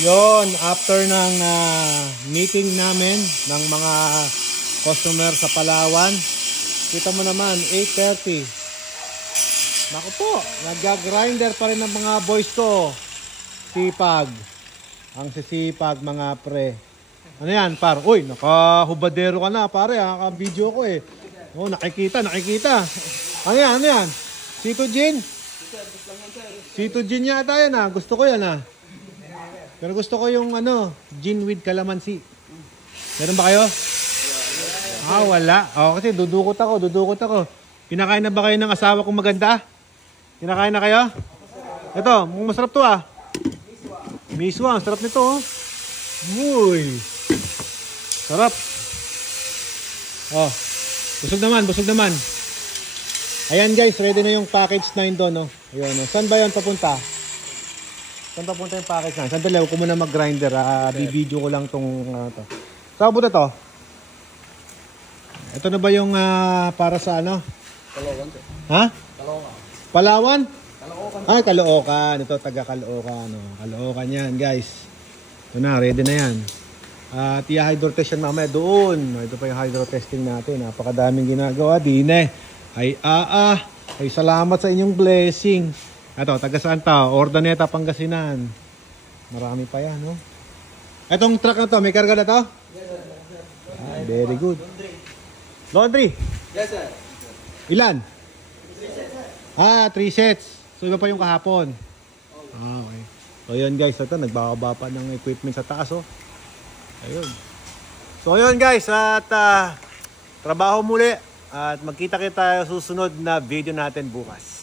Yon, after ng meeting namin ng mga customer sa Palawan, kita mo naman 8:30. Naku po, nag-grinder pa rin ng mga boys ko. Sipag. Ang sisipag mga pre. Ano yan, par? Uy, nakahubadero ka na, pare. Naka-video ko eh. Oh, nakikita. Ano yan? Sito Gin? Sito Gin yata yan ah. Gusto ko yan ah. Pero gusto ko yung gin with calamansi. Meron ba kayo? Wala. Kasi dudukot ako. Pinakain na ba kayo ng asawa kong maganda? Pinakain na kayo? Ito, masarap to ah. Miswa, ang sarap nito oh. Uy. Sarap. Oh. Busog naman. Ayan guys, ready na yung package 9 doon oh. Ayun oh. Saan ba yan papunta? Saan papunta yung package na? Sandali, huwag ko muna mag-grinder. Bibidyo ko lang itong to. Saan ba ito? Ito na ba yung para sa ano? Caloocan. Ha? Caloocan. Palawan? Caloocan. Ay, Caloocan. Ito, taga Caloocan. Caloocan yan, guys. Ito na, ready na yan. At i-hydro test yan mamaya doon. Ito pa yung hydro testing natin. Napakadaming ginagawa. Dine. Ay, salamat sa inyong blessing. Ito, taga saan ta? Ordaneta, Pangasinan. Marami pa yan, no? Itong truck na to, may karga na to? Yes, sir. Very good. Laundry? Yes, sir. Ilan? 3 sets, sir. 3 sets. So, iba pa yung kahapon. Okay. So, yun guys. Ito, nagbababa pa ng equipment sa taas, oh. Ayun. So, yun guys. At trabaho muli. At magkita kita susunod na video natin bukas.